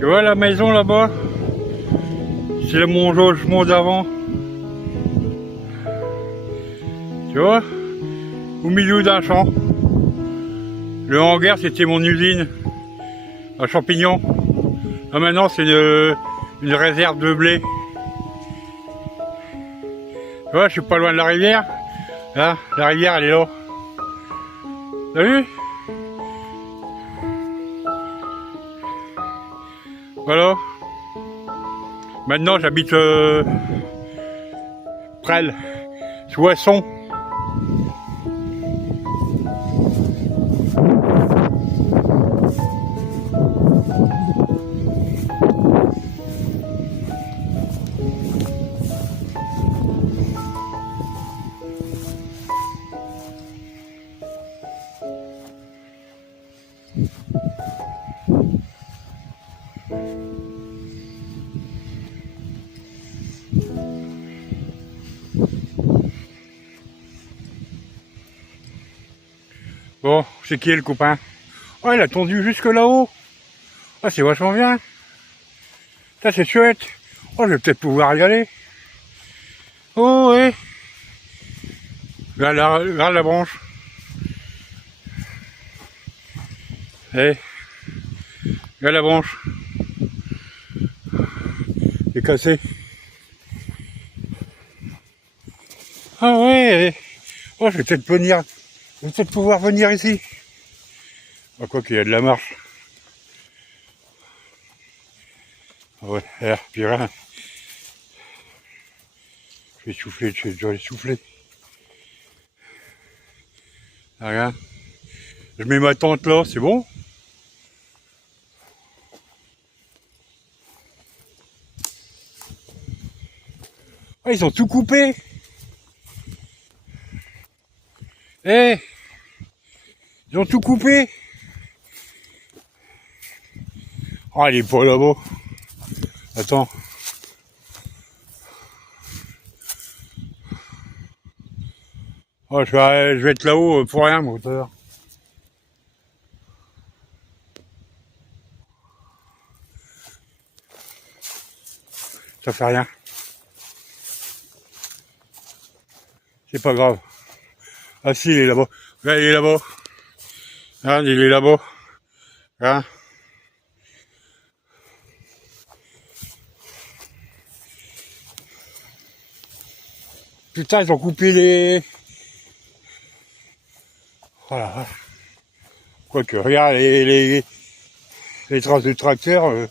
Tu vois la maison là-bas? C'est mon logement d'avant. Tu vois? Au milieu d'un champ. Le hangar, c'était mon usine à champignons. Là maintenant, c'est une réserve de blé. Tu vois, je suis pas loin de la rivière. Là, la rivière, elle est là. T'as vu? Voilà. Maintenant, j'habite Presles, Soissons. Bon, c'est qui est le copain? Oh, il a tondu jusque là-haut. Ah, c'est vachement bien. Ça, c'est chouette. Oh, je vais peut-être pouvoir y aller. Oh, ouais. Regarde la branche. Eh, regarde la branche. C'est cassé. Ah ouais. Oh, je vais peut-être venir. Je vais peut-être pouvoir venir ici. Ah, quoi qu'il y a de la marche. Ah ouais, là, puis rien. Je vais souffler, je dois aller souffler. Ah, regarde. Je mets ma tente là, c'est bon? Ah, ils ont tout coupé. Eh, ils ont tout coupé. Ah, il est pas là-bas. Attends. Oh, je vais être là-haut pour rien, mon moteur. Ça fait rien. C'est pas grave. Ah si, il est là-bas. Regarde, il est là-bas. Regarde, il est là-bas. Regarde. Putain, ils ont coupé les... Voilà. Quoique, regarde les traces du tracteur.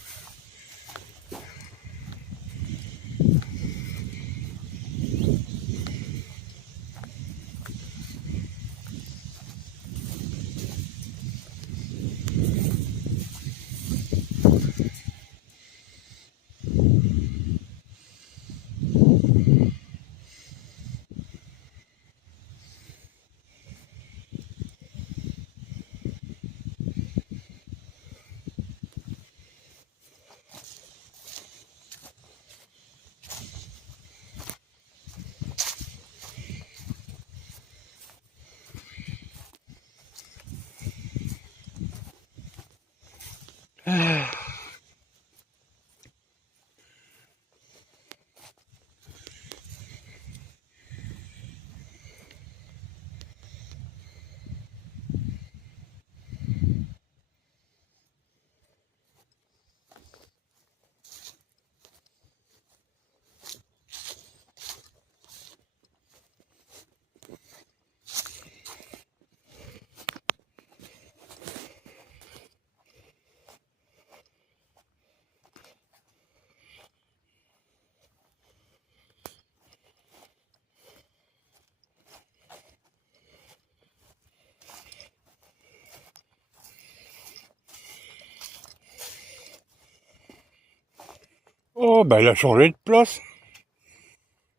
Oh, bah, il a changé de place.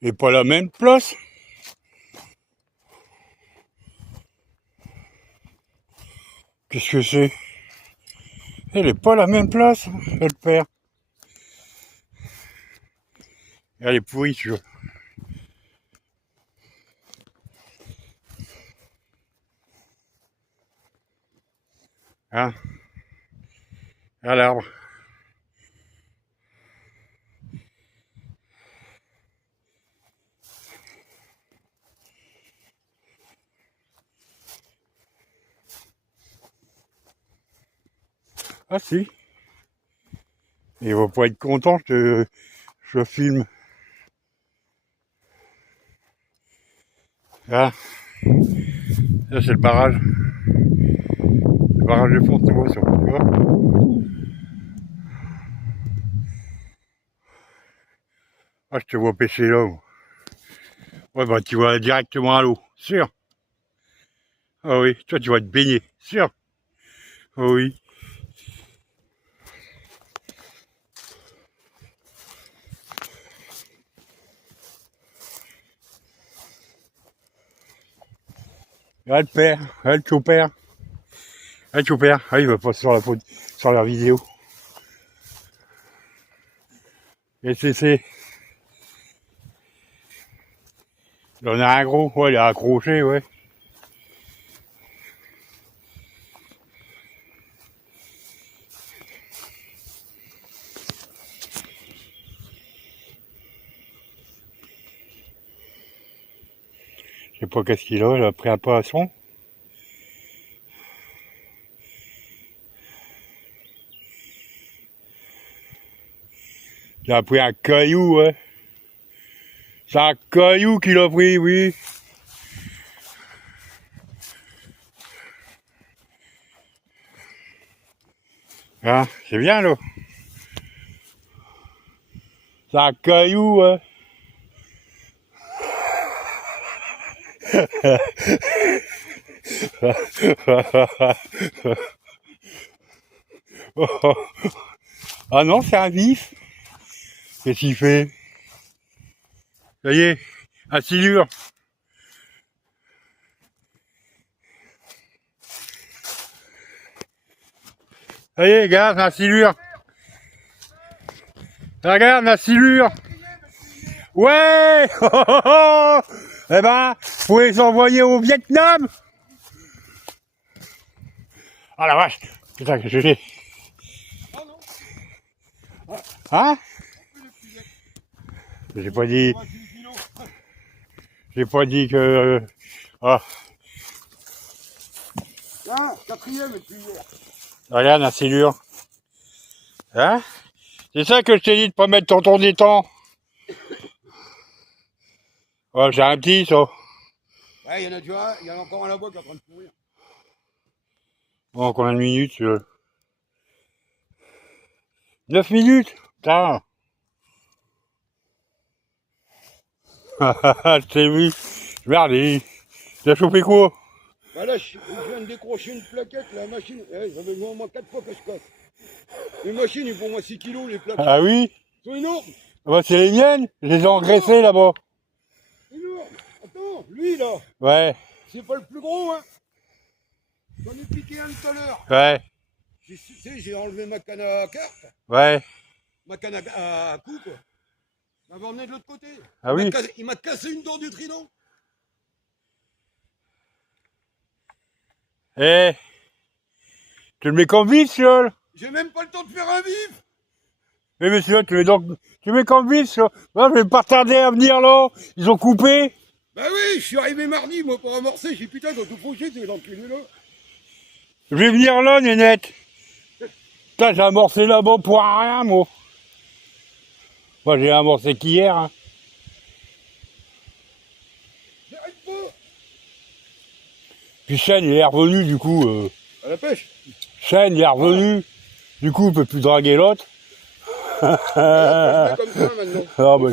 Et pas la même place. Qu'est-ce que c'est? Elle est pas la même place, elle perd. Elle est pourrie, tu vois. Hein? À l'arbre. Ah si. Il va pas être content, je filme. Ah, là c'est le barrage. Le barrage de Fontenoy, ça, tu vois. Ah, je te vois pêcher là. Moi. Ouais, bah tu vas directement à l'eau, sûr. Ah oui, toi tu vas te baigner, sûr. Ah oui. Ah, le père, ah, le chopper. Ah, le chopper. Ah, il va pas sur la vidéo. Et c'est. Il en a un gros, ouais, il est accroché, ouais. Je sais pas qu'est-ce qu'il a, il a pris un poisson. Il a pris un caillou, ouais. C'est un caillou qu'il a pris, oui. Ah, c'est bien, là. C'est un caillou, ouais. Ah non, c'est un vif. Qu'est-ce qu'il fait? Ça y est, un silure. Ça y est, regarde, un silure. Regarde, la silure. Ouais. Eh ben, faut les envoyer au Vietnam. Ah la vache. Putain, que je l'ai. Hein? J'ai pas dit... J'ai pas dit que... Ah. Ah, quatrième depuis hier. Regarde, la silure. Hein? C'est ça que je t'ai dit de pas mettre dans ton étang. Oh, j'ai un petit, ça. Ouais, il y en a déjà un, il y en a encore un là-bas qui est en train de pourrir. Bon, combien de minutes? 9 minutes? Putain. Je t'ai vu. Merde, t'as chopé quoi? Bah là, je viens de décrocher une plaquette, la machine. Ouais, j'avais besoin au moins 4 fois que je casse. Les machines, ils font au moins 6 kilos, les plaquettes. Ah oui? Ils sont énormes. Ah bah c'est les miennes, je les ai engraissées là-bas. Énormes. Attends, lui là, Ouais, c'est pas le plus gros, hein. J'en ai piqué un tout à l'heure. ouais, Tu sais, j'ai enlevé ma canne à carte, ouais. ma canne à coup, quoi. Il m'avait emmené de l'autre côté. Ah oui? Il m'a cassé une dent du trident. Eh, tu le mets comme vif, celui-là? J'ai même pas le temps de faire un vif. Mais monsieur, tu le mets comme vif, celui-là? Moi, je vais pas tarder à venir là. Ils ont coupé. Bah oui, je suis arrivé mardi, moi, pour amorcer. J'ai dit, putain, quand tout fauché, c'est l'enculé là. Je vais venir là, nénette. Putain, j'ai amorcé là-bas pour rien, moi. Moi, j'ai amorcé qu'hier. Hein. J'arrête pas. Puis Chêne, il est revenu, du coup. À la pêche. Chêne, il est revenu. Du coup, il peut plus draguer l'autre. Comme ça maintenant. Ah, bah,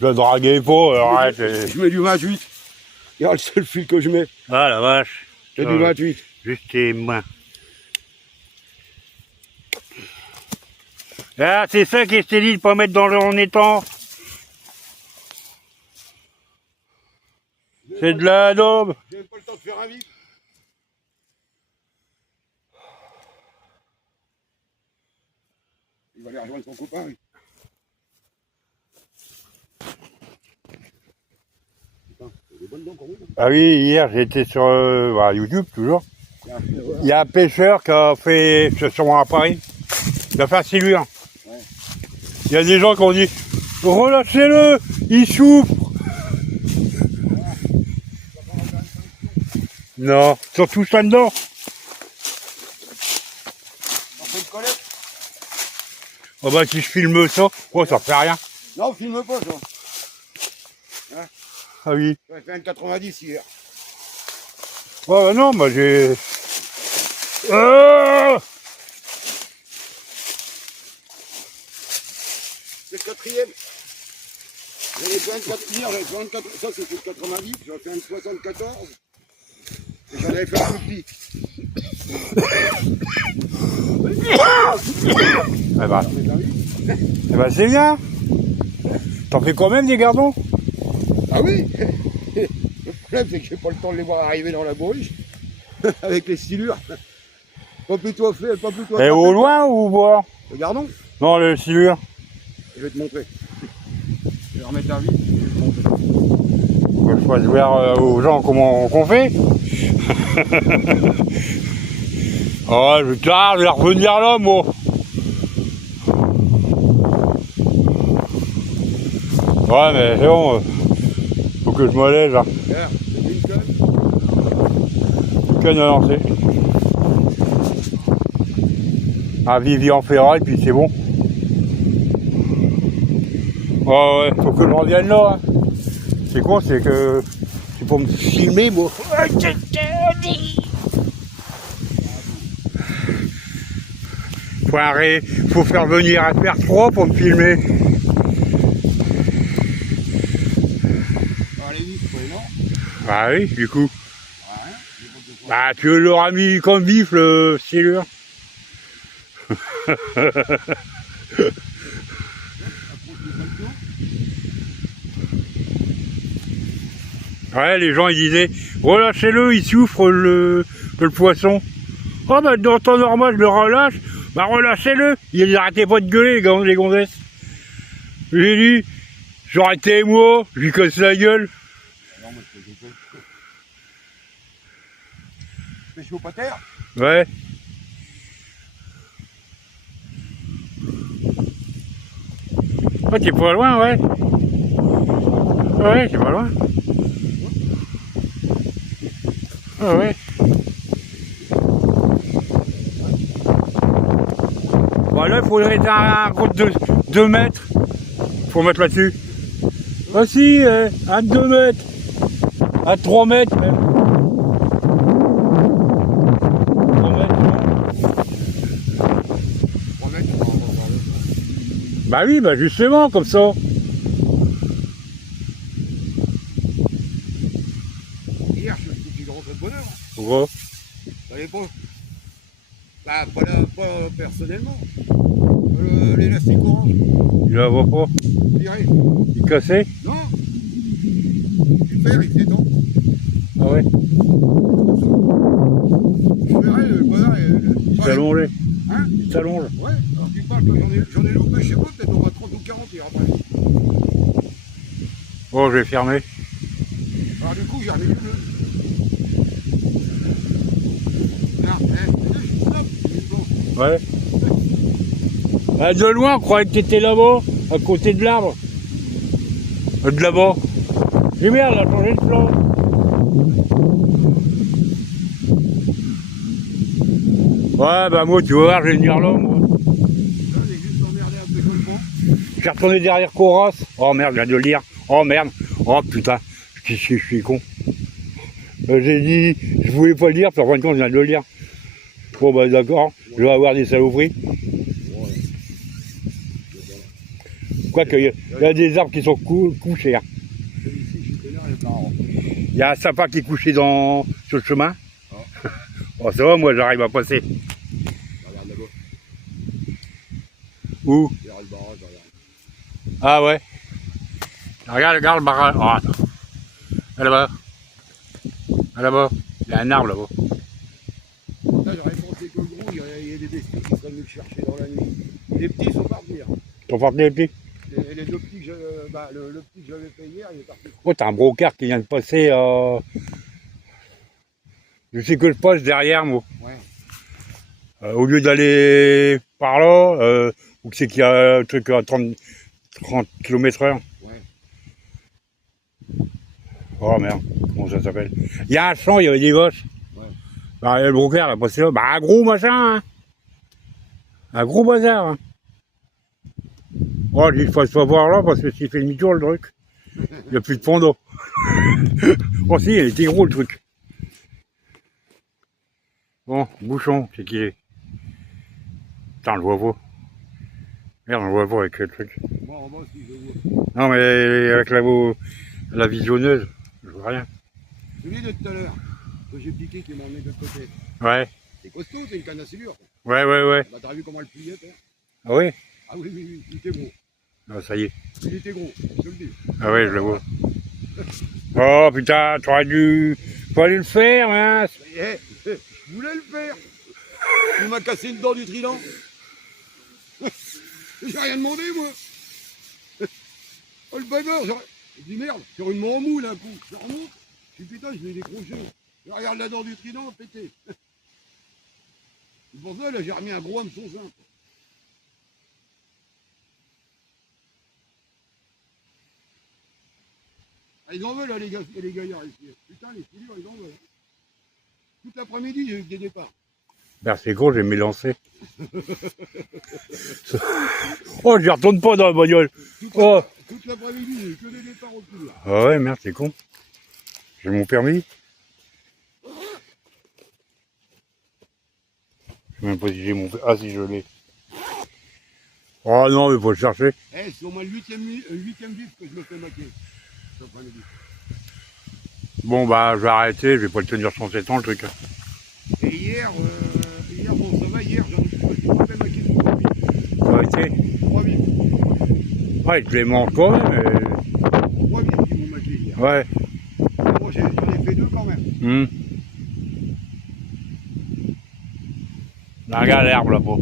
je draguais pas, arrête. Je mets du 28. Regarde le seul fil que je mets. Ah, la vache. C'est du 28. Juste tes mains. Ah, c'est ça que je t'ai dit de pas mettre dans le étang. C'est de la daube. J'ai même pas le temps de faire un vif. Il va aller rejoindre son copain, oui. Putain, c'est des bonnes dents quand même. Ah oui, hier j'étais sur YouTube toujours. Voilà. Il y a un pêcheur qui a fait sur un appareil. Il a fait un silure. Ouais. Il y a des gens qui ont dit relâchez-le, il souffre. Non, surtout ça dedans. On fait une collecte. Oh bah si je filme ça, oh ça fait rien. Non, filme pas ça. Ah oui. J'avais fait un 90 hier. Oh bah non, bah j'ai... C'est le quatrième. J'avais fait un 4 hier, j'avais fait un 4, ça c'était le 90, j'avais fait un 74. Et j'en avais fait un plus petit. Eh bah c'est bien. T'en fais quand même des gardons? Ah oui. Le problème c'est que j'ai pas le temps de les voir arriver dans la bourriche. Avec les silures. Pas plutôt fait, pas plutôt. Et au loin ou au bord? Regardons. Non, les silures. Je vais te montrer. Je vais remettre un vide. Je fasse voir aux gens comment on fait. Oh, je tarde, je vais revenir là, moi. Ouais, mais c'est bon. Faut que je m'allège, là. Regarde, c'est une conne. Canne à lancer. Un Vivian ferraille, puis c'est bon. Oh ouais, faut que je revienne là. Hein. C'est con, c'est que c'est pour me filmer, moi. Faut faire venir un père 3 pour me filmer. Ah, les vis, non? Ah oui, du coup. Ouais, Bah, tu l'auras mis comme vif, le silure. Ouais, les gens ils disaient, relâchez-le, il souffre le poisson. Oh bah dans le temps normal je le relâche, bah relâchez-le, ils arrêtaient pas de gueuler les gonzesses. J'ai dit, j'aurais été moi, je lui casse la gueule. non, moi je fais chaud pas terre. Ouais. Oh t'es pas loin, ouais. Ouais, t'es pas loin. Ah ouais. Bon là il faudrait un gros de 2 mètres. Faut mettre là-dessus. Ah si, à 2 mètres. À 3 mètres même. 3 mètres, non. 3 mètres, on va en parler. Bah oui, bah justement, comme ça. Hier, je me suis dit que je rentrais de bonheur. Pourquoi? Vous savez pas? Bah, pas personnellement. L'élastique orange. Il la voit pas. Viré. Il est cassé? Non. Du fer, il s'étend. Ah ouais. Je verrai le bonheur. Il s'est allongé. Hein? Il s'allonge. Ouais, alors tu parles que j'en ai loupé chez moi, peut-être on va 30 ou 40 hier après. Bon, je vais fermer. Alors du coup, j'ai remis du bleu. Regarde, stop, il est blanc. Ouais. Ah, de loin, on croyait que t'étais là-bas, à côté de l'arbre. De là-bas. Et merde, elle a changé de plan. Ouais, bah moi, tu vas voir, je vais venir là, moi. Là, j'ai juste emmerdé un peu le pont. J'ai retourné derrière Coras. Oh merde, je viens de le lire. Oh merde. Oh putain, je suis con. J'ai dit, je voulais pas le lire, puis en fin de compte, je viens de le lire. Bon bah d'accord, je vais avoir des saloperies. Quoique, il y a des arbres qui sont couchés. Hein. Celui-ci, je connais, il est marrant. Il y a un sapin qui est couché sur le chemin. Ah. Oh ça va, moi j'arrive à passer. Regarde là-bas. Où? Regarde le barrage, regarde. Ah ouais. Regarde le barrage. Oh, attends. Là-bas. Là-bas. Il y a un arbre là-bas. Là, j'aurais pensé que le gros, il y a des bestiaux qui seraient venus le chercher dans la nuit. Les petits sont partis. Hein. T'en parles les petits? Les deux petits que le petit que j'avais fait hier, il est parti. Oh, t'as un brocard qui vient de passer. Je sais que je passe derrière, moi. Ouais. Au lieu d'aller par là, où c'est qu'il y a un truc à 30 km/h. Ouais. Oh merde, comment ça s'appelle? Il y a un champ, il y avait des vaches. Ouais. Bah, le brocard, là, passé là. Bah, un gros machin, hein. Un gros bazar, hein. Oh, il faut se voir là parce que s'il fait demi-tour le truc, il n'y a plus de fond d'eau. Oh si, il était gros le truc. Bon, bouchon, c'est qu'il est. Putain, on le voit pas. Merde, on le voit pas avec le truc. Moi en bas aussi je le vois. Non mais avec la visionneuse, je vois rien. Celui de tout à l'heure, que j'ai piqué qui m'a emmené de l'autre côté. Ouais, C'est costaud, c'est une canne à silure. ouais. Bah t'as vu comment elle pliait, toi? Ah oui? Ah oui, il était gros. Ah, ça y est. Il était gros, je te le dis. Ah ouais, je le vois. Oh putain, tu aurais dû... Faut aller le faire, hein. Je voulais le faire. Il m'a cassé une dent du trident. J'ai rien demandé, moi. Oh, le bagarre, j'ai dit merde, sur une main en mou, là, un coup. Je remonte, je dis putain, je vais décrocher. Je regarde la dent du trident, pété. C'est pour ça, là, j'ai remis un gros hameçon simple. Ah, ils en veulent, là, les gaillards, ici. Putain, les filures, ils en veulent. Toute l'après-midi, j'ai eu des départs. Ben, c'est gros, j'ai m'élancé. Oh, je retourne pas dans la bagnole. Oh. Toute l'après-midi, j'ai eu que des départs au couloir. Ah ouais, merde, c'est con. J'ai mon permis. Je sais même pas si j'ai mon permis. Ah si, je l'ai. Oh non, mais faut le chercher. Eh, c'est au moins le huitième vif que je me fais maquiller. Cet après-midi. Bon bah, je vais arrêter, je vais pas le tenir 107 ans le truc. Et hier, bon, ça va, hier, j'en ai fait maquiller sur 3 vifs. Ça a été. 3 vifs. Ouais, je les mange quand même, mais... 3 vifs qui m'ont maquillé hier. Ouais. Bon, j'en ai fait 2 quand même. Là, regarde l'herbe là-bas.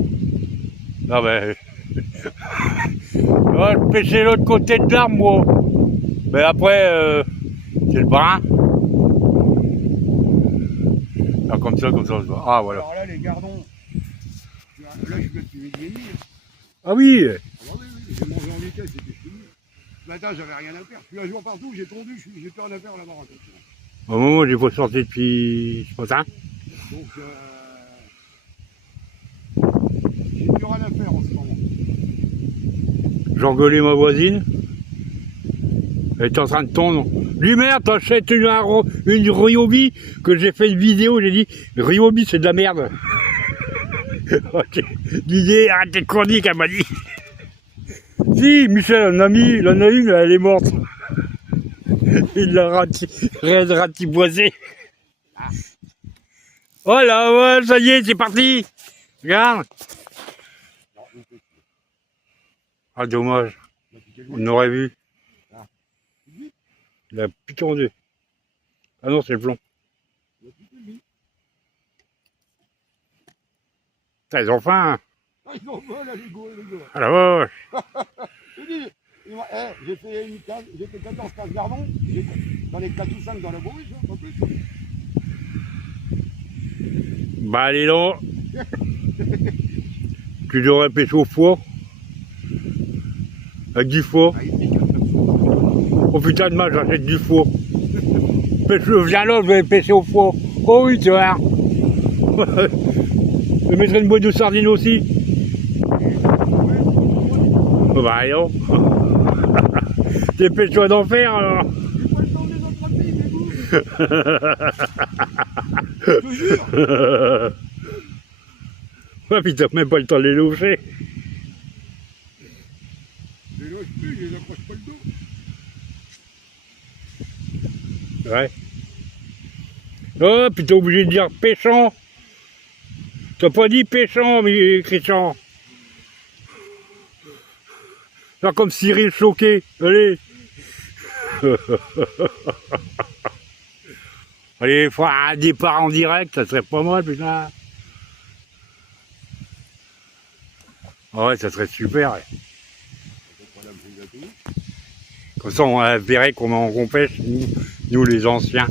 Non ben... Ouais, je pêchais l'autre côté de l'arbre, moi. Mais après, c'est le brin. Là, comme ça, ah, voilà. Alors là, les gardons, là, je peux tuer des nuits. Ah oui. Ah oui, j'ai mangé en week-end, c'était fini. Ce matin, j'avais rien à faire. Je suis un jour partout, j'ai tondu, j'ai plus rien à faire là-bas. Au moment où j'ai pas sorti depuis ce matin. Donc, j'ai plus rien à faire en ce moment. J'ai engueulé ma voisine. Elle est en train de tondre. Lui, merde, t'achètes une Ryobi, que j'ai fait une vidéo, j'ai dit, Ryobi, c'est de la merde. Ok. Didier, arrête tes chroniques, elle m'a dit. Si, Michel, un ami, la une, elle est morte. Il l'a ratiboisé. Oh là, ouais, ça y est, c'est parti. Regarde. Ah, dommage. On aurait vu. Il a piqué en deux. Ah non, c'est le plomb. Putain, ils ont faim. Ah, ils en veulent, là, les gars. Ah la vache. J'ai fait 14 cases gardons, j'en ai 4 ou 5 dans la bourriche, hein, pas plus. Bah allez là. Tu devrais pêcher au foie. Avec du foie. Oh putain de mal, j'achète du foie. Viens là, je vais pêcher au foie. Oh oui, tu vois. Je mettrai une boîte de sardines aussi. Bah allez là. T'es pêcheur d'enfer alors. J'ai pas le temps de les entretenir, mais vous. Je te jure. Ouais, putain, même pas le temps de les loucher. Je les loge plus, je les accroche pas le dos. Ouais. Oh, puis t'es obligé de dire pêchant. T'as pas dit pêchant, mais Christian. Faire comme Cyril choqué. Allez. Allez, faut un départ en direct, ça serait pas mal, putain. Ouais, ça serait super. Ouais. Comme ça, on verrait qu'on pêche, nous les anciens.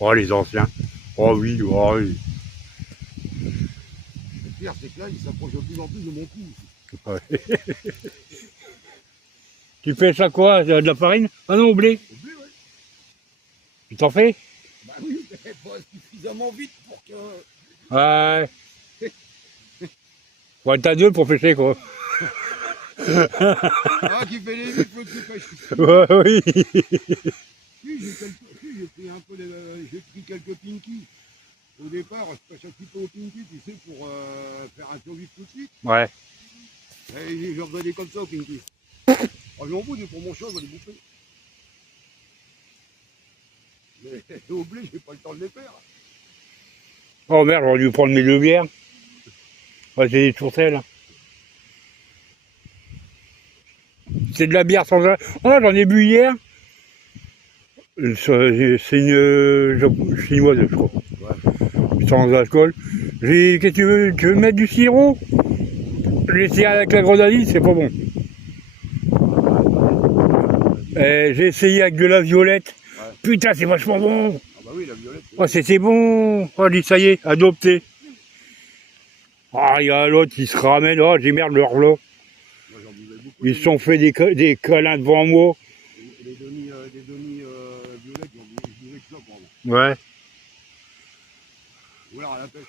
Oh, les anciens. Oh oui, oh oui. Le pire, c'est que là, il s'approche de plus en plus de mon cou. Ouais. Tu pêches à quoi? De la farine? Ah non, au blé? Au blé, ouais. Tu t'en fais? Bah oui, mais pas suffisamment vite pour que... Ouais. Faut être à deux pour pêcher, quoi. Ah, qui fait les vies, faut qu'il pêche. Ouais, oui. J'ai pris un peu j'ai pris quelques pinkies. Au départ, je pêche un petit peu au pinky, tu sais, pour faire un survie tout de suite. Ouais. Et j'ai regardé comme ça au pinky. Oh, j'en fous, pour mon chat, je vais les bouffer. Mais au blé, j'ai pas le temps de les faire. Oh merde, j'aurais dû prendre mes 2 bières. Ouais, c'est des tourtelles. C'est de la bière sans alcool. Oh, j'en ai bu hier. C'est une chinoise, je crois. Ouais. Sans alcool. Qu'est-ce que tu veux mettre du sirop? J'ai essayé avec la grenadine, c'est pas bon. J'ai essayé avec de la violette. Ouais. Putain, c'est vachement bon. Ah bah oui, la violette. Oh, c'était bon. Oh, dit ça y est, adopté. Ah, il y a l'autre qui se ramène. Oh, j'ai merde leur vlog. Ils se sont fait des câlins devant moi. Les demi-violettes, je buvais que ça pour moi. Ouais. Ou alors à la pêche.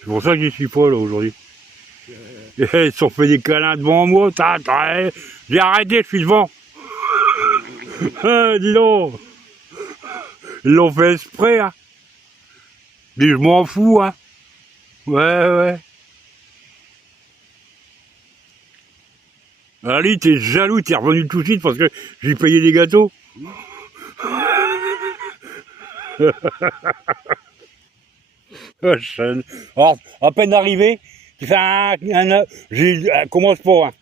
C'est pour ça que j'y suis pas là aujourd'hui. Ils se sont fait des câlins devant moi. J'ai arrêté, je suis devant. Dis donc. Ils l'ont fait exprès, hein. Mais je m'en fous, hein. Ouais. Ali, t'es jaloux, t'es revenu tout de suite parce que j'ai payé des gâteaux. Alors, à peine arrivé, tu fais commence pas. Hein.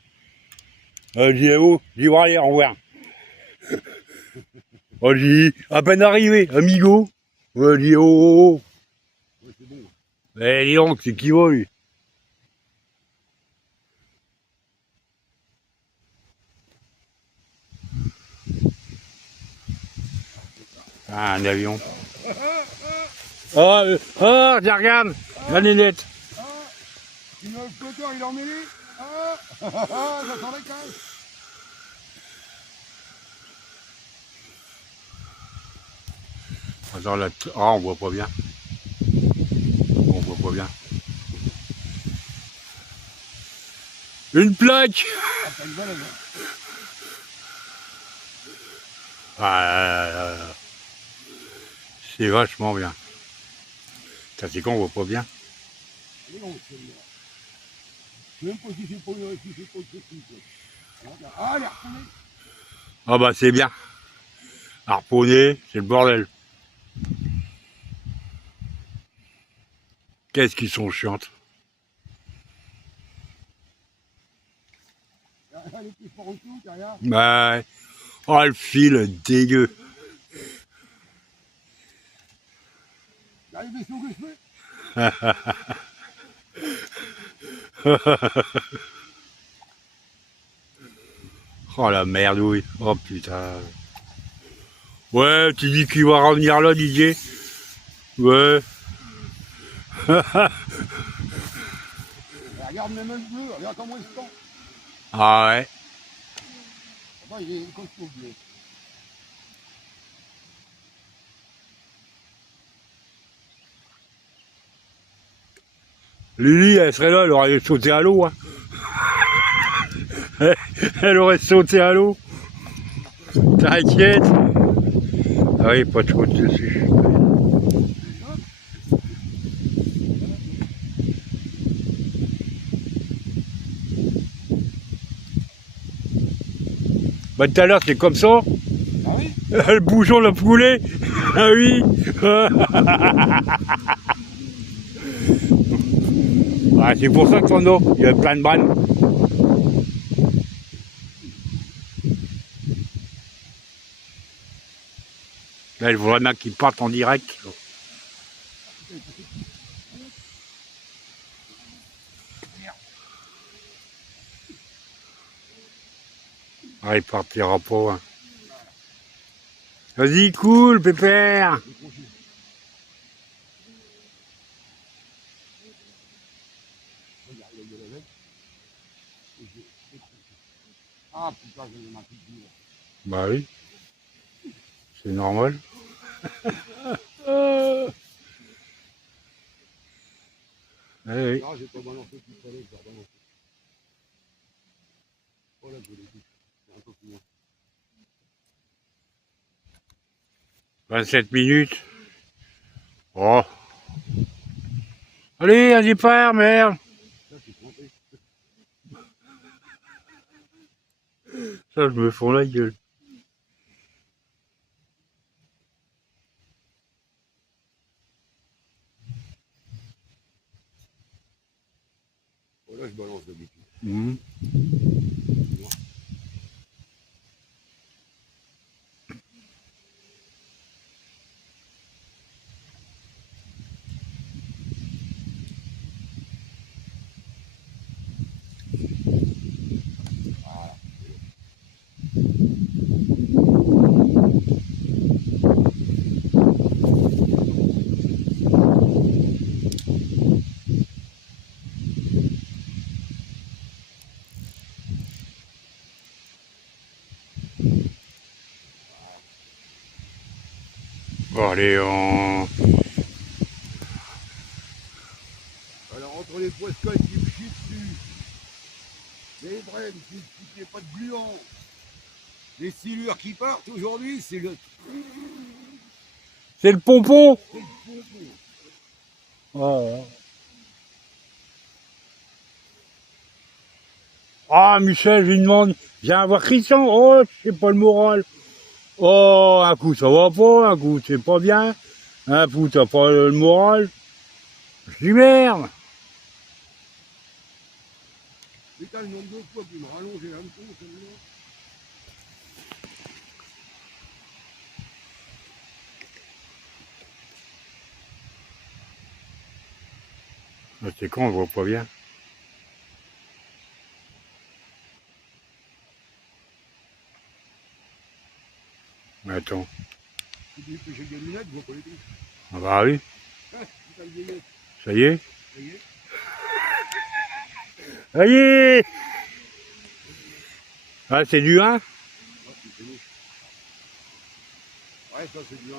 Je dis, oh, bon, allez, au revoir. Je dis, à peine arrivé, amigo. Je dis, oh. Ouais, c'est bon. Eh, dis donc, c'est qui va, lui? Ah, un avion. Regarde, la nénette. Le flotteur, il est emmêlé. Ça sent les caches. Attends, là, on voit pas bien. On voit pas bien. Une plaque. C'est vachement bien. Ça, c'est qu'on voit pas bien. Même pas si c'est pas une Ah, il est harponné. Ah bah c'est bien. Harponné, c'est le bordel. Qu'est-ce qu'ils sont chiantes. Les petits sports en dessous, derrière. Bah, oh le fil dégueu. T'as les vaisseaux que je fais. Oh la merdouille. Oh putain. Ouais, tu dis qu'il va revenir là, Didier. Ouais. Regarde mes mains bleues, regarde comment ils se tend. Ah ouais. Il est costaud bleu. Lily, elle serait là, elle aurait sauté à l'eau. Hein. Elle aurait sauté à l'eau. T'inquiète. Ah oui, pas de faute dessus. Bah tout à l'heure c'est comme ça. Ah oui. Le bouchon l'a foulé. Ah oui. Ah, c'est pour ça que ton eau, il y a plein de brannes. Là, il faudrait bien qu'ils partent en direct. Ah, il partira pas. Hein. Vas-y, cool, pépère. Ah putain, j'ai ma petite vie. Bah oui. C'est normal. oui. Là, j'ai pas balancé tout ça, je vais rebalancer. Oh là, je l'ai dit. C'est un peu plus loin. 27 minutes. Oh. Allez, un départ, merde. Ça, c'est trompé. Ça, je me fous la gueule. Oh là, je balance d'habitude. Mmh. Bon, allez, on... Alors, entre les poiscottes qui me chient dessus, les brèves qui n'y ait pas de gluants, les silures qui partent aujourd'hui, c'est le... C'est le pompon. C'est le pompon. Ouais. Ah, Michel, je lui demande, viens voir Christian. Oh, c'est pas le moral. Oh, un coup ça va pas, un coup c'est pas bien. Un coup t'as pas le moral. Je dis merde. Putain, le nombre de fois qu'il me rallonge et l'hameçon, celle-là. C'est con, on voit pas bien. Mais attends. Tu dis que j'ai des lunettes, je vois pas les trucs. Ah bah oui, Ah, putain, le vieillet. ça y est. Ça y est. Ça y est. Ah, c'est du 1. Ouais, c'est fini. Ouais, ça c'est du 1.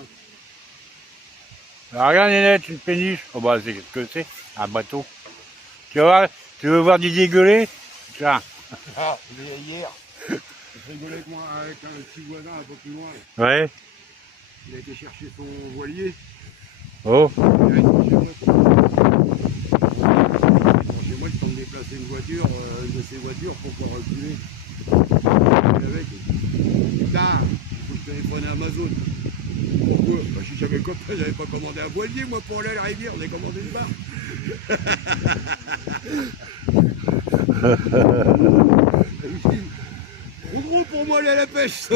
Alors, regarde Nénette, une péniche. Oh bah c'est ce que c'est, un bateau. Tu veux voir Didier gueuler? Tiens. Ah, je l'ai hier. Je rigolais avec moi, avec un petit voisin un peu plus loin. Ouais. Il a été chercher son voilier. Oh. Il a été chez moi. Chez moi, le temps de déplacer une voiture, une de ces voitures, pour pouvoir reculer. Avec. Putain, il faut que je téléphone à Amazon. Pourquoi? Bah, si j'avais compris, j'avais pas commandé un voilier, moi, pour aller à la rivière, on a commandé une barre. Trop gros pour moi aller à la pêche, ça.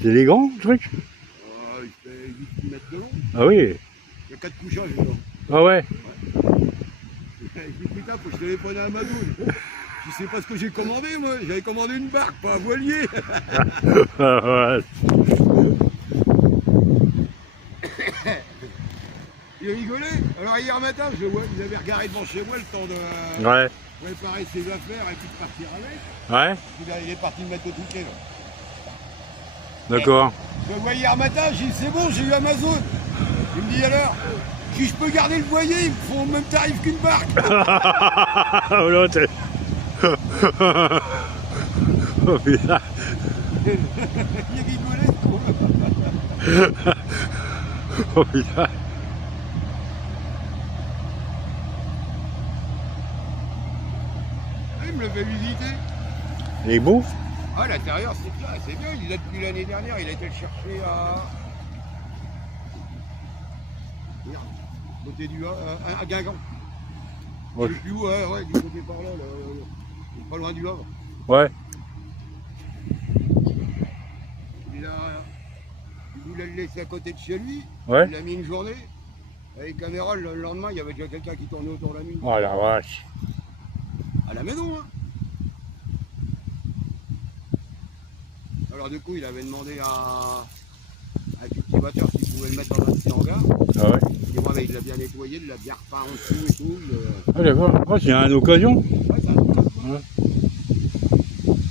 C'est des grands trucs. Oh, il fait 8 mètres de long. Ah oui. Il y a 4 couchages dedans. Ah ouais. Et puis putain, faut que je téléphone à Amazon. Je sais pas ce que j'ai commandé, moi. J'avais commandé une barque, pas un voilier. Ouais. Il rigolait. Alors hier matin, je vois, il avait regardé devant chez moi le temps de Ouais. préparer ses affaires et puis de partir avec. Ouais. Puis là, il est parti me mettre au touquet. D'accord. Je le vois hier matin, j'ai dit c'est bon, j'ai eu Amazon. Il me dit alors, si je peux garder le voilier, ils me font le même tarif qu'une barque. Oh l'autre. Oh putain. Il rigolait, quoi. Oh putain. Il me l'avait visité. Il est beau. Ah, l'intérieur, c'est bien, c'est bien. Il l'a depuis l'année dernière. Il a été le chercher à. Merde, côté du à Guingamp. Je Ouais. sais plus où, ouais, du côté par là, pas loin du Havre. Ouais. Il voulait le laisser à côté de chez lui. Ouais. Il a mis une journée. Avec caméra, le lendemain, il y avait déjà quelqu'un qui tournait autour de la mine. Oh la vache. À la maison, hein. Alors du coup, il avait demandé à un cultivateur s'il pouvait le mettre dans un petit hangar. Ah ouais. Et moi, il l'a bien nettoyé, il l'a bien repeint en dessous et tout. Ah d'accord. Oh, c'est une occasion. Ouais, ça a tout fait. Ouais.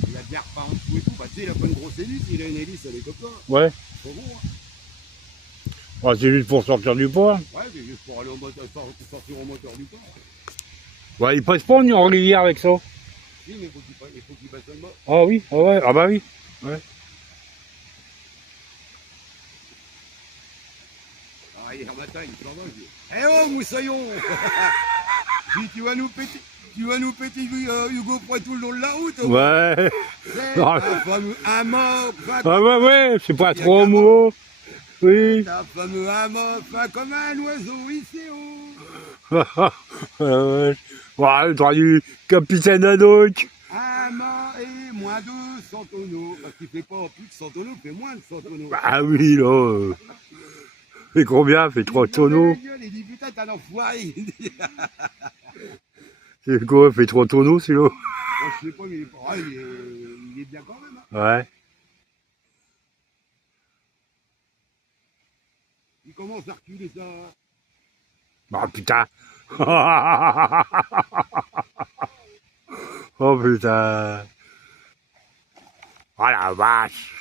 Il a bien repeint en dessous et tout. Bah, tu sais, il a pas une grosse hélice, il a une hélice à l'hélicoptère. Ouais. C'est bon, hein. Oh, c'est juste pour sortir du port. Ouais, c'est juste pour aller au moteur, sortir au moteur du port. Ouais, il passe pas en rivière avec ça. Si, mais il faut qu'il passe le bas. Ah oui, ah ouais, ah bah oui. Ouais. Ah, hier matin, il s'en va, je dis, eh oh, Moussaillon Je dis, tu vas nous péter Hugo Poitou le long de la route. Ouais. C'est Ah un fameux amas, ah ouais, ouais, c'est pas trop mot. Oui. un fameux amas, fin comme un oiseau ici, oh. Ouais. Ouais, t'aurais du capitaine Haddock. Amas et moins de 100 tonneaux. Parce qu'il fait pas plus de 100 tonneaux, il fait moins de 100 tonneaux. Ah oui, là. Fait combien? Fait 3 tonneaux. Il dit, putain, t'as l'enfoiré. C'est quoi? Fait 3 tonneaux, celui-là? Moi, je sais pas, mais il est bien quand même. Hein. Ouais. Il commence à reculer ça. Oh putain. Oh putain. Oh la vache.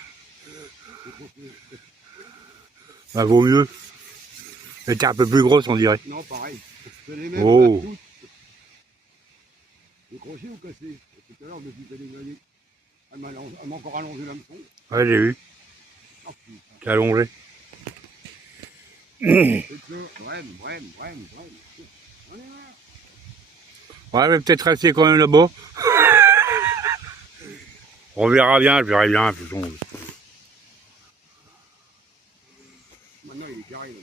Bah vaut mieux. Elle était un peu plus grosse, on dirait. Non, pareil. C'est les mêmes. Oh. Le crochet ou cassé? Tout à l'heure, je me suis fait dégager. Elle m'a encore allongé l'hameçon. Ouais, j'ai vu. Oh putain. T'es allongé. C'est que, brème. On est là. Ouais, mais peut-être rester quand même là-bas. On verra bien, je verrai bien. De toute façon. Maintenant, il est carré.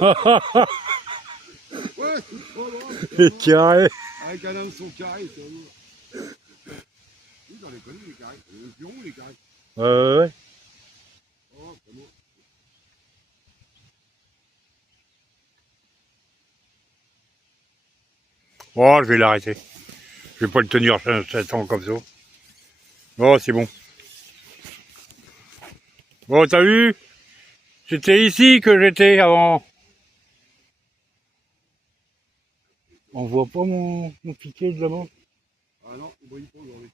Là. Ouais, c'est trop drôle. C'est carré. Avec un hameçon carré, c'est bon. Oui, dans les conneries, il est carré. Le pion, il est carré. Ouais. Oh, c'est bon. Oh, je vais l'arrêter. Je vais pas le tenir 7 ans comme ça. Oh, c'est bon. Oh, t'as vu? C'était ici que j'étais avant. On voit pas mon piquet de là-bas. Ah non, il brille pas aujourd'hui.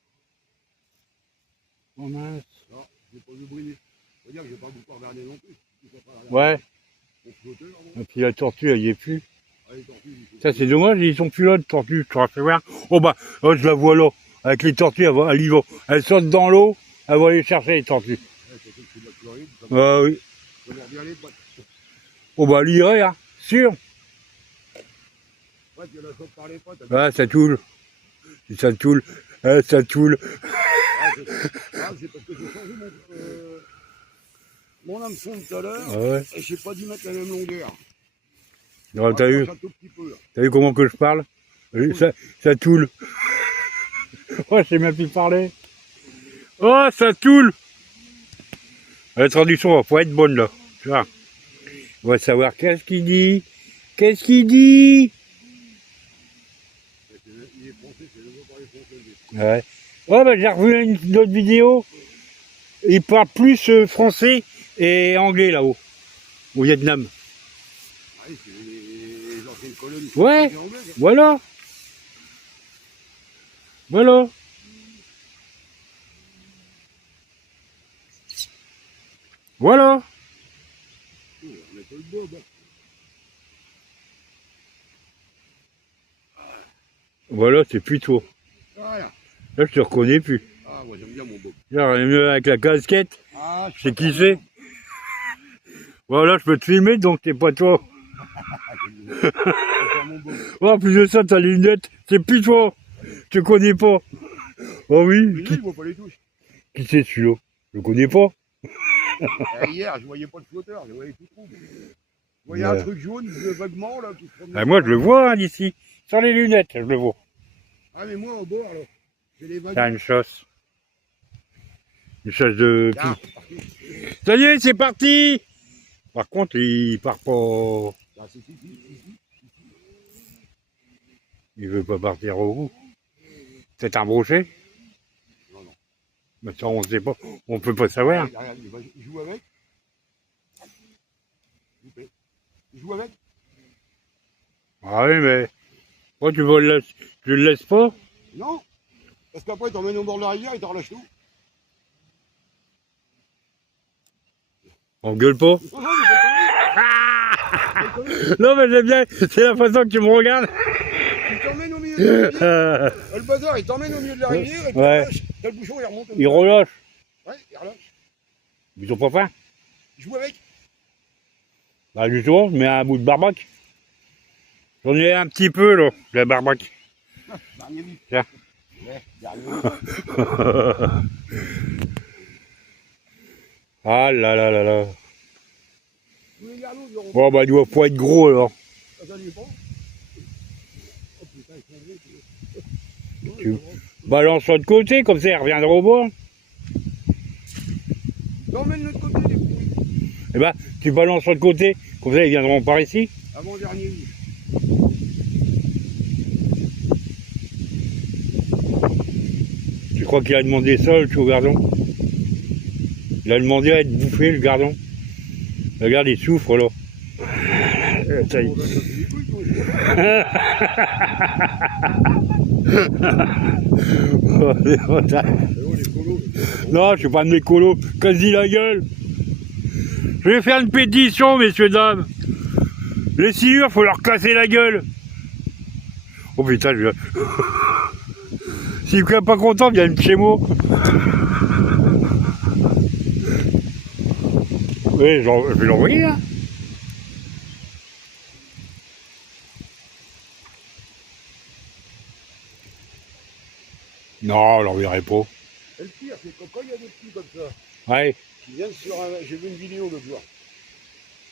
Oh mince. Non, je n'ai pas vu briller. Ça veut dire que je n'ai pas beaucoup regardé non plus. Ouais. Mon flotteur, moi. Et puis la tortue, elle y est plus. Ah, les tortues, ils sont- Ça, c'est dommage, ils sont plus là, de tortues. Tu t'aurais fait voir. Oh bah, oh, je la vois là. Avec les tortues, elle y va. Elle saute dans l'eau, elle va aller chercher les tortues. Ouais, surtout que c'est de la chloride, ça Ah oui. va bien les potes. Oh bah, elle irait, hein. Sûr. Ouais, tu la chopes par les potes. Ah, ça toule. Ça toule. Ah, ça toule. C'est parce que j'ai changé mon hameçon tout à l'heure. Ah ouais. Et je n'ai pas dû mettre la même longueur. Non, t'as vu? Un tout petit peu, là. T'as vu comment que je parle? Ça toule. Oh, je sais même plus parler. Oh, ça toule. La traduction va pas être bonne, là. Tu vois. On va savoir qu'est-ce qu'il dit. Qu'est-ce qu'il dit? Il est français, c'est le mot par les français. Ouais. Oh, bah, j'ai revu une autre vidéo. Il parle plus français et anglais, là-haut. Au Vietnam. Ouais, c'est les anciennes colonies. Ouais. C'est anglais, ça. Voilà. Voilà. Voilà. Oh, on a pas le bob. Hein. Voilà, c'est plus toi. Voilà. Là, je te reconnais plus. Ah, moi j'aime bien mon bob. Là, mieux avec la casquette. Ah, C'est qui c'est? Voilà, je peux te filmer, donc t'es pas toi. mon bob. Oh, en plus de ça, t'as les lunettes. C'est plus toi. Je te connais pas. Oh oui. Mais là, il voit pas les touches. Qui c'est celui-là? Je le connais pas. Hier, je voyais pas de flotteur, je voyais tout trou. Je voyais Ouais. un truc jaune, vaguement, là, qui se promenait. Ah, moi, je le vois, hein, d'ici. Sur les lunettes, je le vois. Ah, mais moi, au bord, là, j'ai les vagues. T'as une chasse. Une chasse de... Là, Ça y est, c'est parti. Par contre, il part pas... là, c'est ici. Il veut pas partir au bout. C'est un brochet? Non. Mais ça, on sait pas. On peut pas savoir. Regarde, il joue avec. Il joue avec. Ah oui, mais... Toi, tu le laisses pas? Non. Parce qu'après, il t'emmène au bord de la rivière, il t'en relâche tout. On gueule pas. Oh, non, mais pas connu. Non mais j'aime bien, c'est la façon que tu me regardes. Il t'emmène au milieu de la rivière. Le bazar, il t'emmène au milieu de la rivière et puis Ouais. t'as le bouchon, il remonte. Il relâche. Ouais, il relâche. Ils ont pas faim. Il joue avec. Bah justement, je mets un bout de barbac. J'en ai un petit peu là, la barbac. Dernier but. Tiens. Ouais, dernier but. Ah là là là là. Tous les garlots, ils auront Bon bah il doit pas être gros alors. ça dépend. Oh putain, ils sont gros. Tu balance-le de côté, comme ça ils reviendront au bord. T'emmènes de l'autre côté, les pourris. Eh ben, tu balances de côté, comme ça ils viendront par ici. Avant-dernier but. Tu crois qu'il a demandé ça, le gardon? Il a demandé à être bouffé, le gardon. Regarde, il souffre là. Ça y est. Bon, ben, ça fait des couilles, toi. Oh, les colos. Non, je suis pas de l'écolo. Quasi la gueule. Je vais faire une pétition, messieurs, dames. Les sciures, faut leur casser la gueule. Oh putain, je... S'ils sont pas contents, viennent chez moi. Oui, je vais l'envoyer là. Non, on l'enverrait pas. Et le pire, c'est que quand il y a des petits comme ça, Ouais. qui viennent sur un. J'ai vu une vidéo l'autre jour.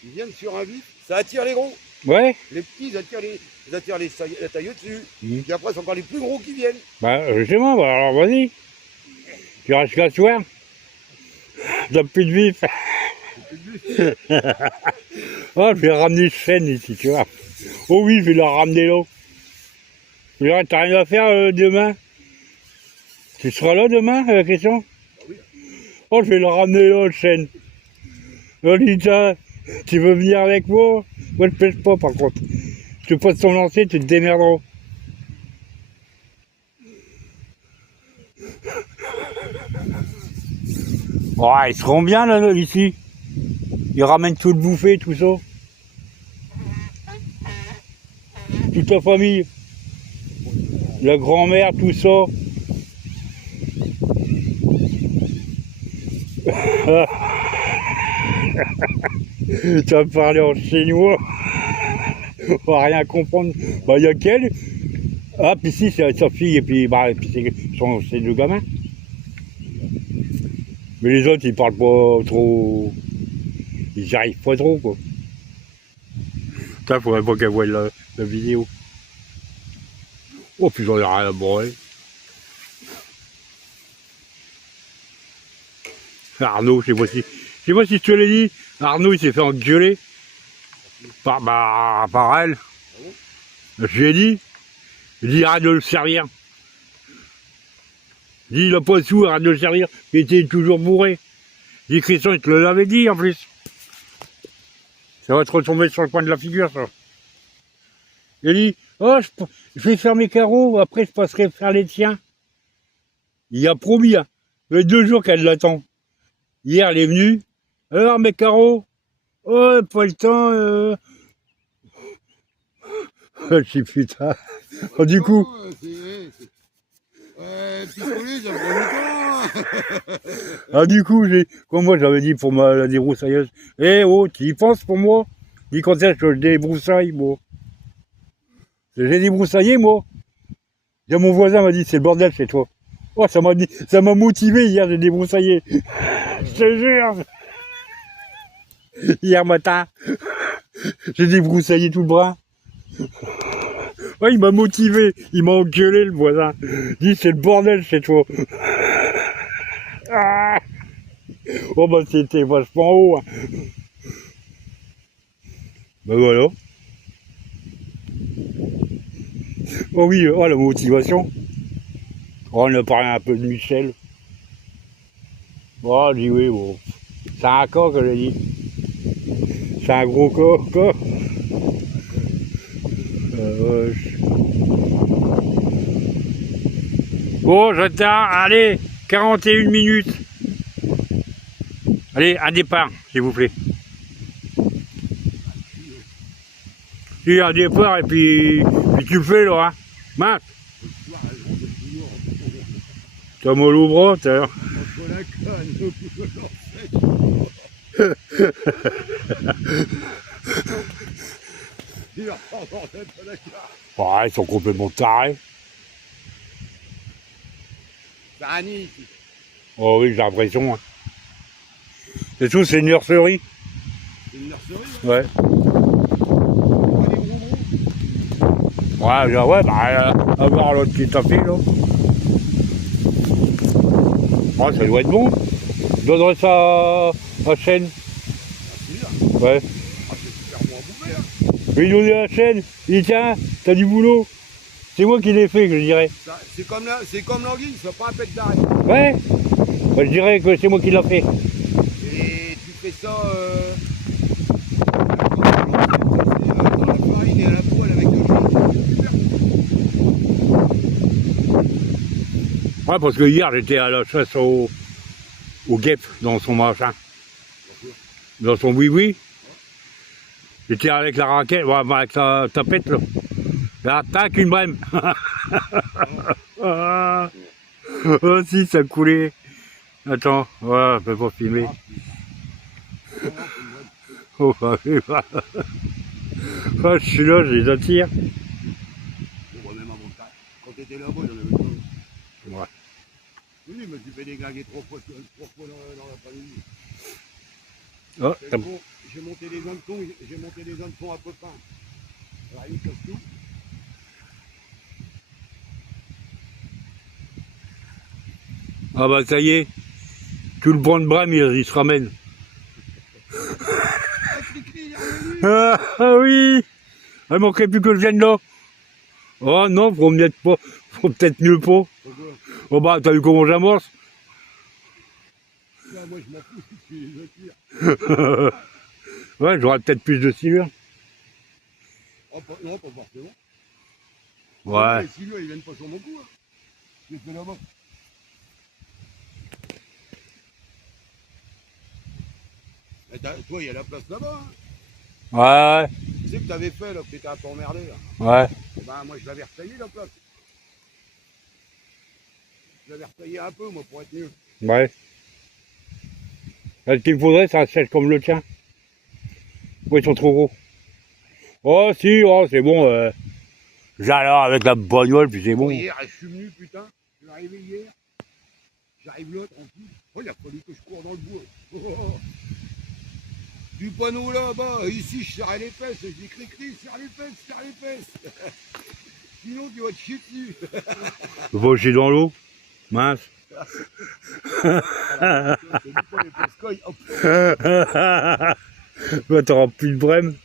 Ils viennent sur un vif, ça attire les gros. Ouais. Les petits, ils attirent la taille au-dessus. Mmh. Et après, c'est encore les plus gros qui viennent. Bah, justement, bah, alors vas-y. Tu restes qu'à soir. T'as plus de vif. Oh, je vais ramener chaîne ici, tu vois. Oh oui, je vais la ramener là. T'as rien à faire demain? Tu seras là demain, Christian? oui. Oh, je vais la ramener là, chaîne. Lolita, tu veux venir avec moi? Moi, je pêche pas, par contre. Je te pose ton lancer, tu te démerderas. Oh, ils seront bien, là, ici. Ils ramènent tout le bouffé, tout ça. Toute la famille. La grand-mère, tout ça. Tu vas me parler en chinois. On va rien comprendre. Bah, il y a qu'elle. Ah, puis si, c'est sa fille, et puis, bah, c'est deux gamins. Mais les autres, ils parlent pas trop. Ils n'y arrivent pas trop, quoi. Ça, faudrait pas qu'elle voie la vidéo. Oh, puis j'en ai rien à boire. Arnaud, je sais pas si je te l'ai dit, Arnaud, il s'est fait engueuler par elle. J'ai dit, arrête de le servir. Il dit, il a pas de sous, arrête de le servir. Il était toujours bourré. Il dit, Christian, il te l'avait dit, en plus. Ça va te retomber sur le coin de la figure, ça. Il dit, oh, je vais faire mes carreaux, après je passerai faire les tiens. Il a promis, hein. Ça fait 2 jours qu'elle l'attend. Hier, elle est venue. Alors, mes carreaux? Oh, pas le temps. Je dis, putain. Oh, du coup. Picoler, ça prend du temps. Ah, du coup, comme moi j'avais dit pour la débroussailleuse. Eh oh, tu y penses pour moi? Dis quand est-ce que je débroussaille, moi? J'ai débroussaillé, moi. Et mon voisin m'a dit, c'est le bordel chez toi. Oh, ça m'a motivé hier, j'ai débroussaillé. Je te jure. Hier matin, j'ai débroussaillé tout le bras. Ouais, il m'a motivé, il m'a engueulé, le voisin. Il dit, c'est le bordel chez toi. Ah. Oh, bah, c'était vachement haut. Hein. Ben voilà. Oh oui, oh, la motivation. Oh, on a parlé un peu de Michel. Oh, je dis oui, bon. C'est un corps que j'ai dit. C'est un gros corps, quoi. Bon, j'attends, allez, 41 minutes. Allez, un départ, s'il vous plaît. Si, un départ, et puis tu le fais, là, hein. Mince. T'as mal au bras, t'as... Entre la canne, le coup de l'enfant. Il va pas avoir tête à la carte. Ouais, ils sont complètement tarés. C'est un nid ici. Oh oui, j'ai l'impression. Hein. C'est tout, c'est une nurserie. C'est une nurserie, Ouais. Pas des bonbons. Ouais, à voir l'autre qui t'a fait, là. Oh, ça doit être bon. Je donnerais ça à Chêne. Ah, Ouais. c'est super bon à bouffer, hein. Je vais lui donner à la Chêne. Il dit, tiens, t'as du boulot. C'est moi qui l'ai fait, je dirais. C'est comme l'anguille, ça pas un pet d'arrêt. Ouais. Bah, je dirais que c'est moi qui l'ai fait. Et tu fais ça dans la farine et à la poêle avec de l'huile, c'est super. Ouais, parce que hier, j'étais à la chasse au guêpe dans son machin. Dans son oui-oui. J'étais avec la raquette, ouais, avec la tapette, là. Là, tac, une brème. Oh, si, ça coulait. Attends, ouais, je peux pas filmer. Oh, je suis là, je les attire. On voit même avant ça. Quand t'étais là-bas, j'en avais pas. Ouais. Oui, mais tu fais déglinguer 3 fois dans l'après-midi. Oh, C'est bon, j'ai monté les hameçons à copain. Alors, il casse tout. ah bah ça y est, tout le banc de brème, il se ramène. Ah, ah oui, il manquerait plus que je vienne là. Oh non, faut peut-être mieux pas. Oh bah t'as vu comment j'amorce. Moi je m'en fous si tu les attires. Ouais, j'aurais peut-être plus de silure. Oh, non, pas forcément. Ouais. Les silures, ils viennent pas sur mon cou. Hein. Je les fais là-bas. Toi, il y a la place là-bas. Hein. Ouais, Tu sais que t'avais fait, là, que t'étais un peu emmerdé. Là. ouais. Et ben, moi, je l'avais retaillé, la place. Je l'avais retaillé un peu, moi, pour être mieux. Ouais. Ce qu'il me faudrait, c'est un sèche comme le tien. Ouais, ils sont trop gros. Oh si, oh, c'est bon. J'allais avec la bagnole, puis c'est bon. Hier, je suis venu, putain. Je suis arrivé hier. J'arrive là, tranquille. Oh, il a fallu que je cours dans le bois. Oh, oh, oh. Du panneau là-bas, ici, je serrais les fesses. Je dis cri-cri, serre les fesses. Sinon, tu vas te chier dessus. Je vais chier dans l'eau. Mince. Voilà, c'est du poil et pescoy, hop. Bah, t'auras plus de brème.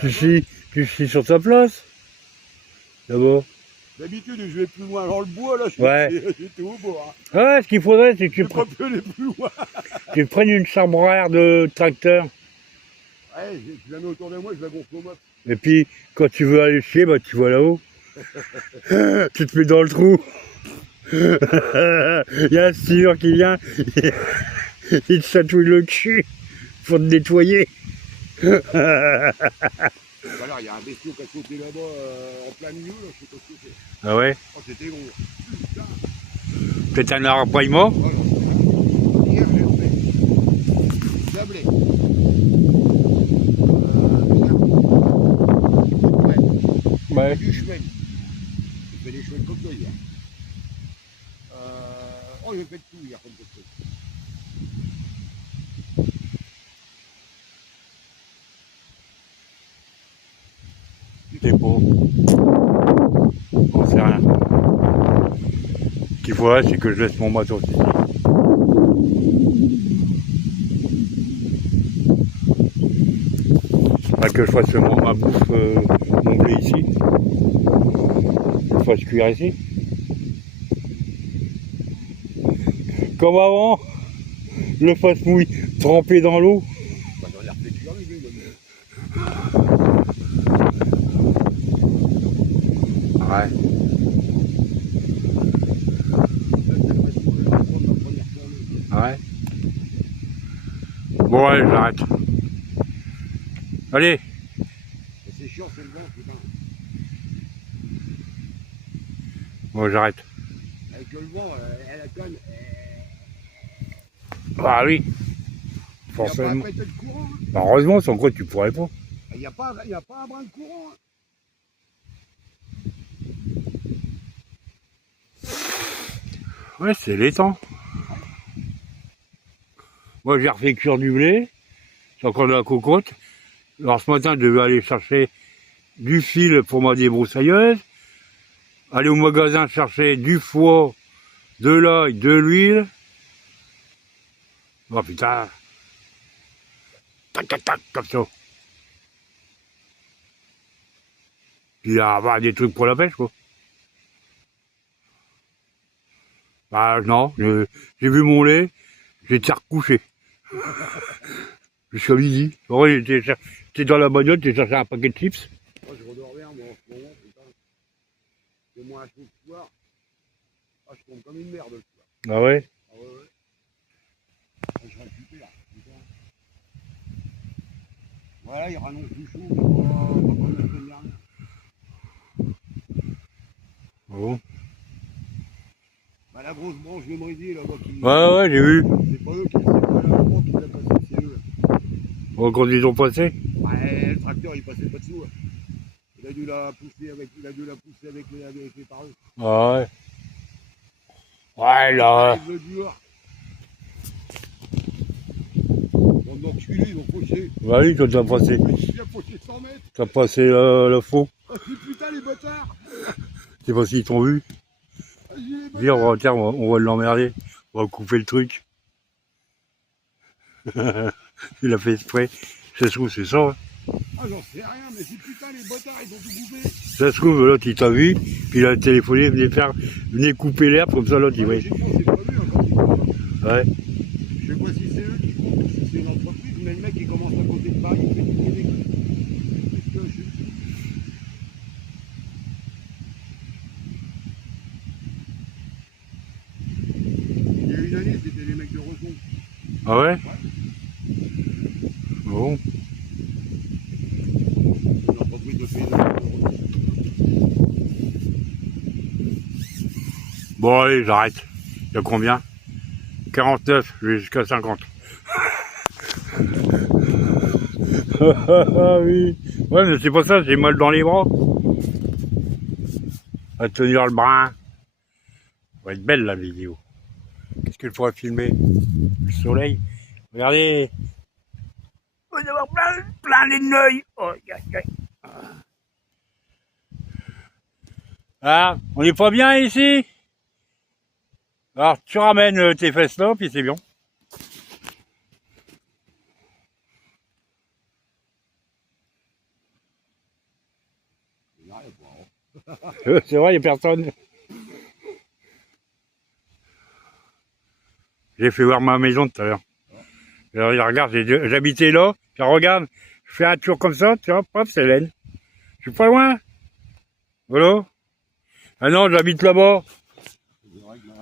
Tu chies sur ta place. D'abord. D'habitude, je vais plus loin dans le bois, là, j'étais au bois. Hein. Ouais, ce qu'il faudrait, c'est que Je peux plus aller plus loin. tu prennes une chambre à air de tracteur. Ouais, je la mets autour de moi, je la gonfle au mop. Et puis, quand tu veux aller chier, bah, tu vas là-haut. Tu te mets dans le trou. Il y a un silure qui vient. Il te chatouille le cul pour te nettoyer. Voilà, il y a un bestiau qui a sauté là-bas en plein milieu, là, je sais pas ce que c'est. Ah ouais? Oh, c'était gros. Putain. Peut-être un arapaillement? Voilà. Hier, j'ai refait. Gablé. Ouais. Du chemin. J'ai fait des cheveux comme ça hier. Oh, j'ai fait de tout hier comme ça. C'est beau. On sait rien. Ce qu'il faudrait, c'est que je laisse mon matos ici. Pas que je fasse ma bouffe, mon blé ici. Je le fasse cuire ici. Comme avant, je le fasse mouiller, tremper dans l'eau. Bah, j'en ai refait cuire les deux, Ouais. Ouais. Bon, ouais, j'arrête. Allez. Et c'est chiant, c'est le vent, putain. Bon, j'arrête. Avec le vent, elle a conne. Ah oui. Il n'y a pas Forcément. à péter de courant. Hein. Bah, heureusement, sans quoi tu pourrais pas. Il n'y a pas un brin de courant. Hein. Ouais, c'est l'étang. Moi, j'ai refait cuire du blé. C'est encore de la cocotte. Alors, ce matin, je devais aller chercher du fil pour ma débroussailleuse. Aller au magasin chercher du foie, de l'ail, de l'huile. Oh putain. Tac, tac, tac, comme ça. Puis avoir des trucs pour la pêche, quoi. Bah non, j'ai vu mon lait, j'étais recouché. Jusqu'à midi. Ouais, j'étais dans la bagnole, j'ai cherché un paquet de chips. Moi, je redormais, moi, en ce moment, putain. C'est moins chaud le soir. Ah, je tombe comme une merde le soir. Ah ouais? Ah ouais, ouais. Ah, je récupère, putain. Voilà, il rannonce du chaud, pas comme la semaine dernière. Bon. Bah, la grosse branche de Brésil, là-bas, qui... Ouais, j'ai vu. C'est pas eux qui... C'est pas la branche qui l'a passé, c'est eux. Bon, quand ils ont passé. Ouais, le tracteur, il passait pas dessous. Il a dû la pousser avec les pareux. Ah ouais. Ouais, là. Il veut dur. Bon, donc, celui-là, ils ont fauché. Bah oui, quand t'as passé. Il a fauché 100 mètres. T'as passé le fond. Ah, putain, les bâtards. Je sais pas s'ils t'ont vu. Ah, j'ai les Dire, bâtards. tiens, on va l'emmerder. On va couper le truc. Il a fait exprès. Ça se trouve, c'est ça. Hein. Ah, j'en sais rien, mais c'est putain, les bâtards, ils ont tout coupé. Ça se trouve, l'autre, il t'a vu. Puis il a téléphoné, venez couper l'herbe, comme ça, l'autre, il va. J'ai pas vu quand ils coupent. Ouais. Je sais pas si c'est eux qui coupent ou si c'est une entreprise, mais le mec, il commence à côté de Paris, il fait du Québec. Il y a une année, c'était les mecs de Roson. Ah ouais? Ouais. Bon. Une entreprise de paysans de Roson. Bon, allez, j'arrête. Il y a combien? 49, je vais jusqu'à 50. Ah oui. Ouais, mais c'est pas ça, j'ai mal dans les bras. À tenir le brin. Ça va être belle la vidéo. Qu'est-ce qu'il faudrait filmer? Le soleil. Regardez. On va y avoir plein les neuils. Oh, ah, on n'est pas bien ici? Alors, tu ramènes tes fesses là, puis c'est bien. Il n'y a rien à voir, hein. C'est vrai, il n'y a personne. J'ai fait voir ma maison tout à l'heure. Regarde, j'habitais là, puis regarde, je fais un tour comme ça, tu vois, hop, c'est laine. Je suis pas loin. Voilà. Ah non, j'habite là-bas.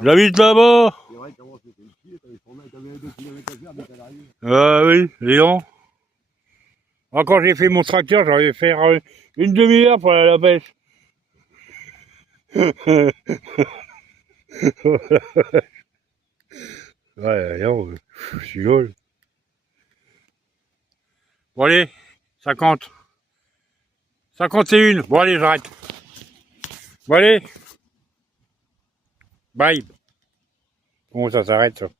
J'habite là-bas. C'est vrai qu'avant c'était le pied, t'avais 2 km à faire dès qu'elle arrive. Ah oui, dis donc. Moi, quand j'ai fait mon tracteur, j'aurais fait une demi-heure pour aller à la pêche. Ouais, non, je suis drôle. Bon allez, 50. 51. Bon allez, j'arrête. Bon allez. Bye. Comment ça s'arrête ça?